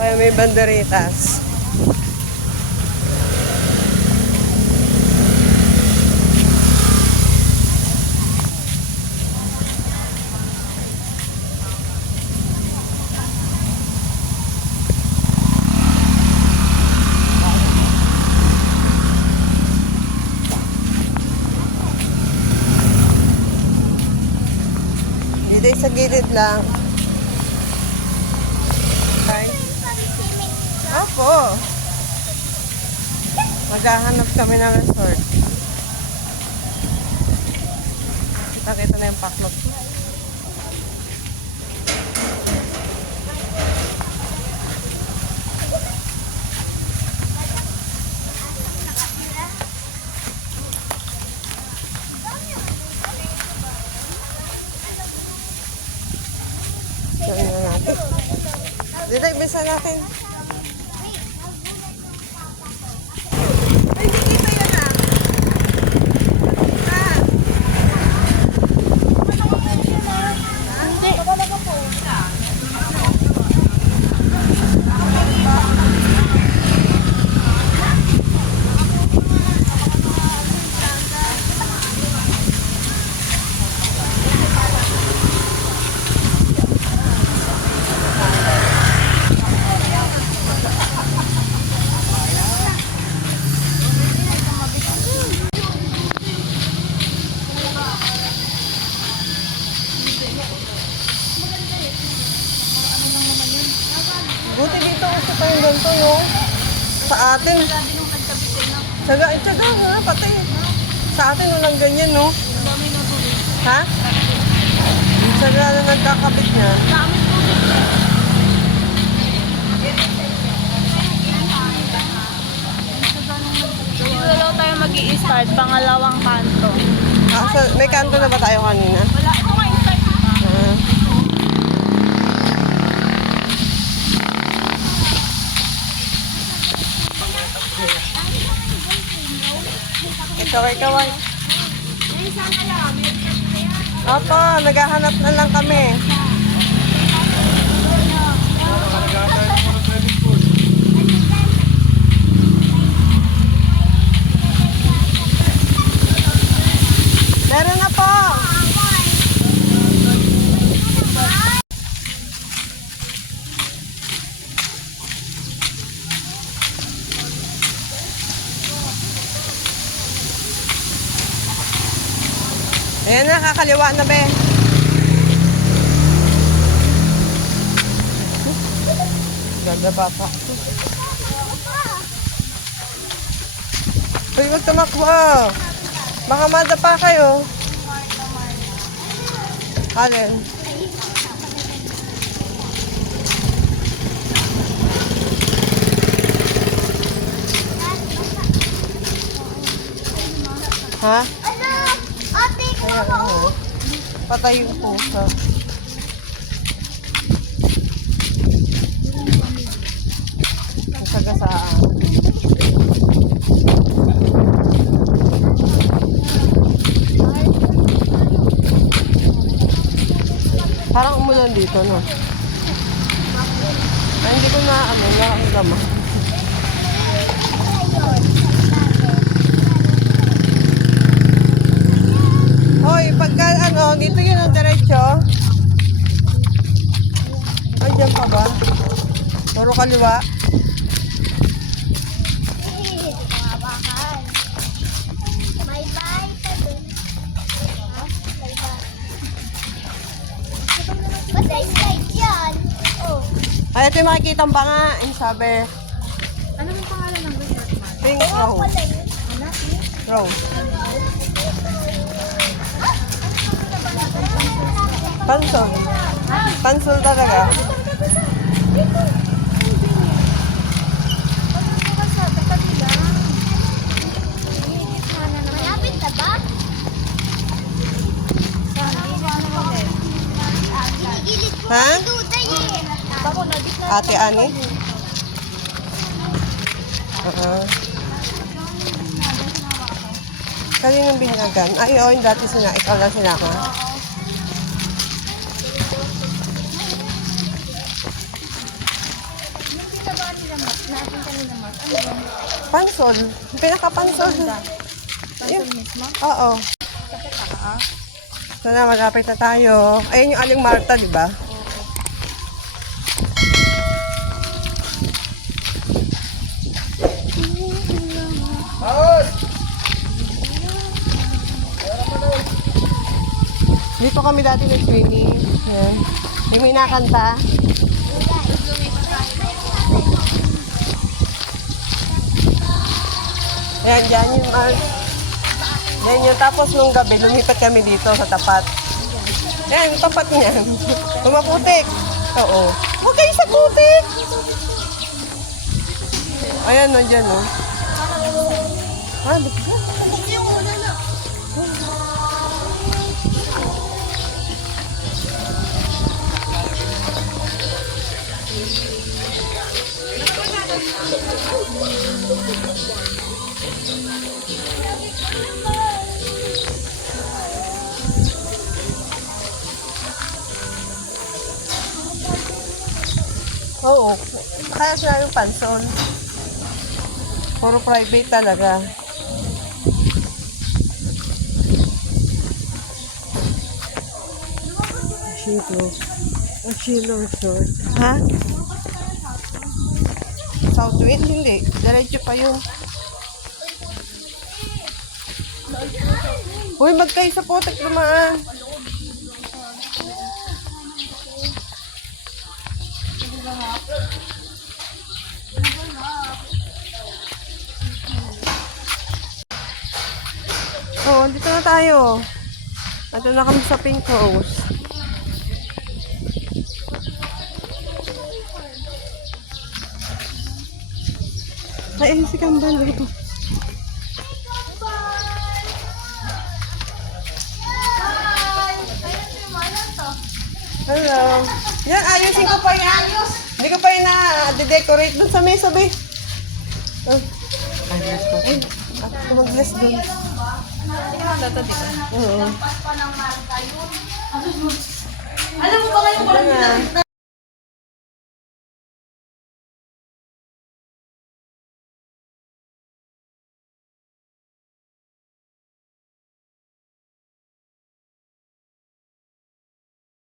Kaya may banderitas. Dito sa gilid lang. Okay. Opo. Maghahanap kami ng resort. Kita-kita na yung paklot. Gawin na natin. Dito, ibisa natin. Ay, hindi kita yan ah. Ah. Hindi. Buti dito kasi pa yung ganito, no? Sa atin. Tsaga ha, patay. Sa atin walang ganyan, no? Ha? Tsaga na nagkakabit niya. Dito lang tayo mag-i-start, pangalawang kanto. Ah, may kanto na ba tayo kanina? Wala, ito nga i-start pa. Ah. Kaway-kaway. Opo, naghahanap na lang kami. Meron na po. Ayan na, kakaliwa na be. Ganda papa. Uy, huwag tumakbo. Baka madapa kayo. Alin? Ha? Ayan, patay yung pusa. Ang sagasaan. Parang umulan dito, no? Ay, hindi ko na, nakakagama. Hoy, pagka, dito yun ang diretso. Ay, dyan pa ba? Puro kaliwa. Ay, ito yung makikita pa nga. Yung sabi. Ano yung pangalan ng resort? Pink Rose. Rose. Pansol. Pansol talaga. Malapit na ba? Ha? Ate Ani? Kaninong binagan? Ay, oo, yung dati sila. Ikaw na sila ka. Pansol. Pinaka-pansol. Pansol mismo? Oo. Kapit ka. Sana magkapit na tayo. Ayun yung Aling Marta, di ba? Dito kami dati nag-swimming. Ayan. Yung may nakanta. Ayan, dyan yung yan yun. Tapos nung gabi, lumipat kami dito sa tapat. Yan, yung tapat niyan. Tumaputik. Oo. Huwag kayo sa putik! Ayan, nandyan, oh. Ah, ba't ka? Oo. Kaya sila yung pansol. Puro private talaga. Shilo. Ang Shilo Resort. Ha? Southwind? Hindi. Diretso pa yun. Uy, magkayo sa putik dumaan. Oo, dito na tayo. Ito na kami sa Pink Rose. Ay, si Kambal. Hello. Yan, ayusin ko pa yan. Hindi ko pa yung na-decorate dun sa mesa, be. Ay, ako mag-bless dun. Dito, di ba? Oo. Alam mo ba ngayon,